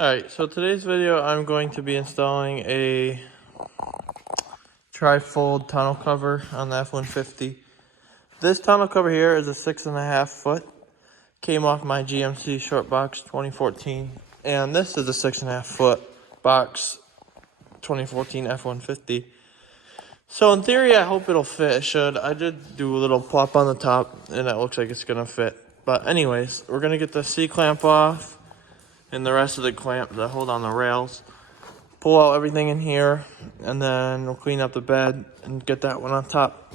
Alright, so today's video I'm going to be installing a Trifold tonneau cover on the F150. This tonneau cover here is a 6.5 foot. Came off my GMC short box 2014. And this is a 6.5 foot box 2014 F150. So in theory I hope it'll fit. It should. I did do a little plop on the top and it looks like it's gonna fit. But anyways, we're gonna get the C-clamp off and the rest of the clamp that hold on the rails. Pull out everything in here, and then we'll clean up the bed and get that one on top.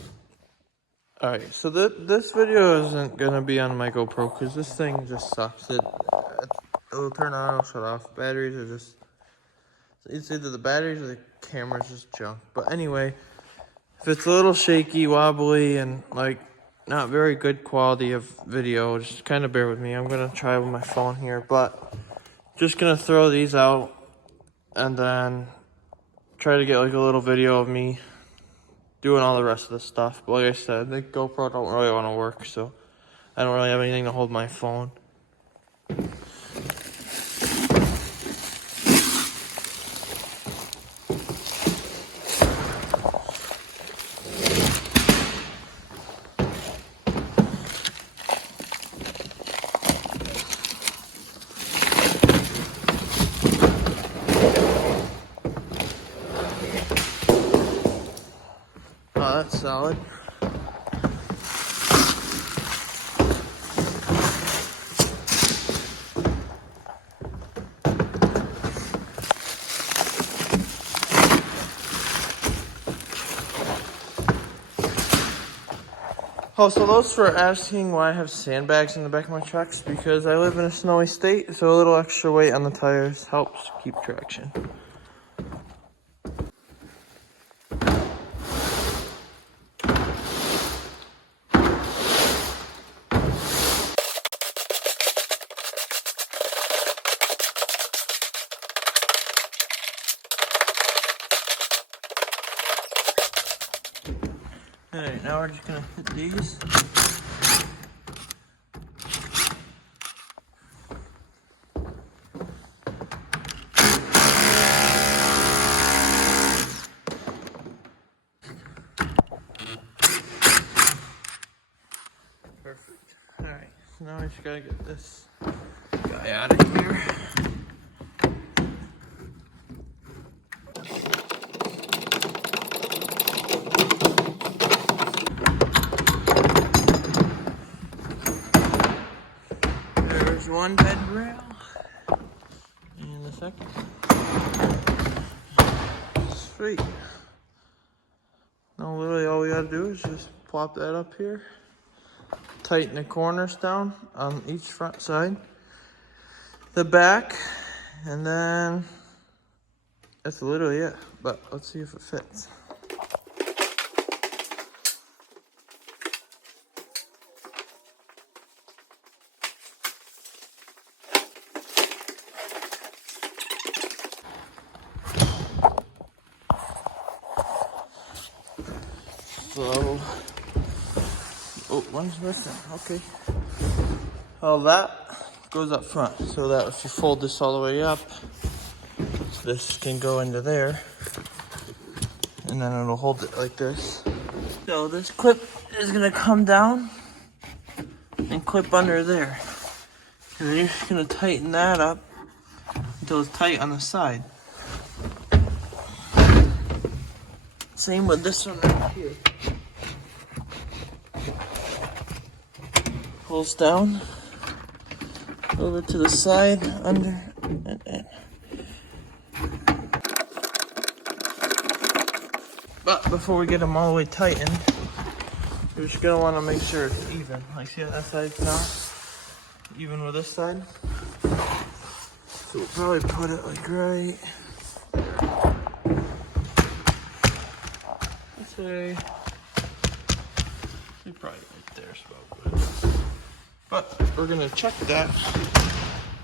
Alright, so this video isn't gonna be on my GoPro because this thing just sucks. It'll turn on, it'll shut off. Batteries are just, it's either the batteries or the camera's just junk. But anyway, if it's a little shaky, wobbly, and like not very good quality of video, just kind of bear with me. I'm gonna try with my phone here, but just gonna throw these out and then try to get like a little video of me doing all the rest of the stuff. But like I said, the GoPro don't really want to work, so I don't really have anything to hold my phone. Oh, that's solid. Oh, so those for asking why I have sandbags in the back of my trucks, because I live in a snowy state, so a little extra weight on the tires helps keep traction. Alright, now we're just gonna hit these. Perfect. Alright, so now I just gotta get this guy out of here. There's one bed rail, and the second. Sweet. Now literally all we gotta do is just plop that up here, tighten the corners down on each front side, the back, and then that's literally it. But let's see if it fits. So, oh, one's missing. Okay. All that goes up front, so that if you fold this all the way up, this can go into there, and then it'll hold it like this. So this clip is gonna come down and clip under there, and then you're just gonna tighten that up until it's tight on the side. Same with this one right here. Pulls down over to the side, under, and in. But before we get them all the way tightened, you're just gonna want to make sure it's even. Like, see how that side's not even with this side? So we'll probably put it like right there. Probably right there's about good. But we're gonna check that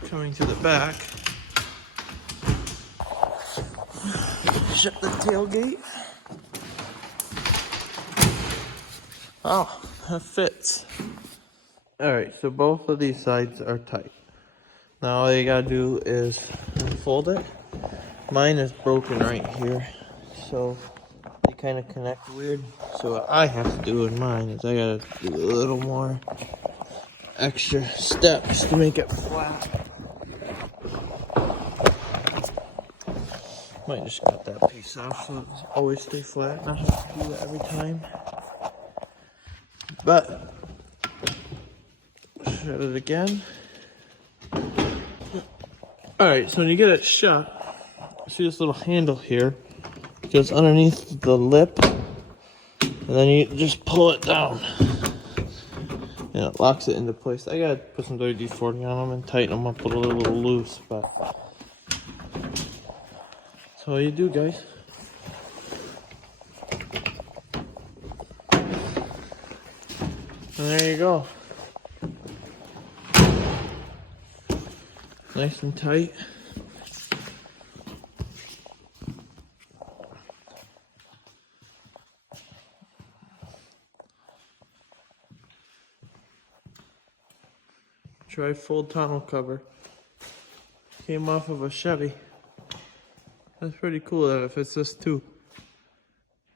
coming to the back. Shut the tailgate. Oh, that fits. Alright, so both of these sides are tight. Now all you gotta do is unfold it. Mine is broken right here, so they kind of connect weird. So what I have to do in mine is I gotta do a little more extra steps to make it flat. Might just cut that piece off so it always stay flat. Not have to do that every time. But shut it again. Alright, so when you get it shut, see this little handle here? It goes underneath the lip, and then you just pull it down. And it locks it into place. I gotta put some WD-40 on them and tighten them up a little loose, but that's all you do, guys. And there you go. Nice and tight. Trifold tonneau cover. Came off of a Chevy. That's pretty cool that it fits this too.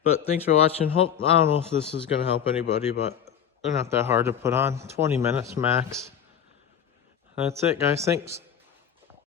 But thanks for watching. I don't know if this is gonna help anybody, but they're not that hard to put on. 20 minutes max. That's it, guys. Thanks.